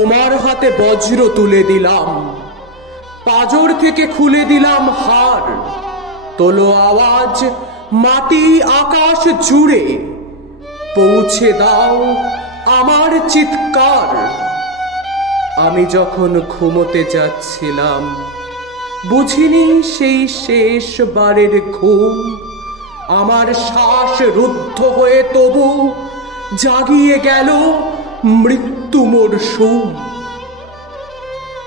তোমার হাতে বজ্র তুলে দিলাম, পাজর থেকে খুলে দিলাম হার। তোলো আওয়াজ মাটি আকাশ জুড়ে, পৌঁছে দাও আমার চিৎকার। আমি যখন ঘুমোতে যাচ্ছিলাম, বুঝিনি সেই শেষবারের ঘুম। আমার শ্বাস রুদ্ধ হয়ে তবু জাগিয়ে গেল মৃত্যু মরশুম।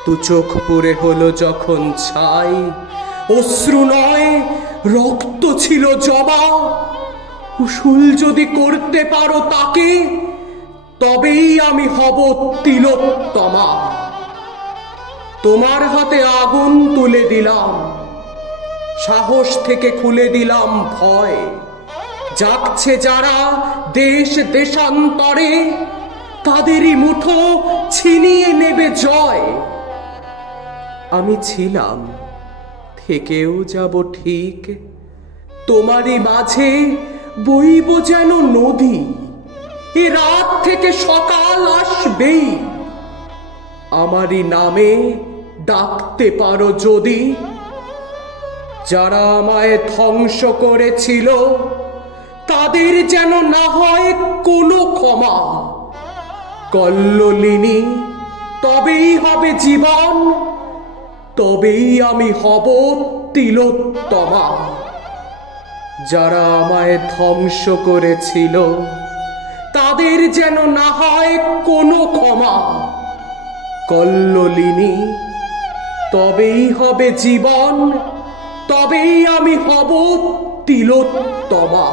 তু চোখ পড়ে হলো যখন ছাই, অশ্রু নয় রক্ত ছিল জবা। উসুল যদি করতে পারো তাকে, তবেই আমি হব তিলোত্তমা। তোমার হাতে আগুন তুলে দিলাম, সাহস থেকে খুলে দিলাম ভয়। জাগছে যারা দেশ দেশান্তরে, তাদেরই মুঠো ছিনিয়ে নেবে জয়। আমি ছিলাম, থেকেও যাব ঠিক, তোমারই মাঝে বইব যেন নদী। এ রাত থেকে সকাল আসবেই, আমারই নামে ডাকতে পারো যদি। যারা আমায় ধ্বংস করেছিল, তাদের যেন না হয় কোনো ক্ষমা। কল্লোলিনী তবেই হবে জীবন, তবেই আমি হব তিলোত্তমা। যারা আমায় ধ্বংস করেছিল, তাদের যেন না হয় কোনো ক্ষমা। কল্লোলিনী তবেই হবে জীবন, তবেই আমি হব তিলোত্তমা।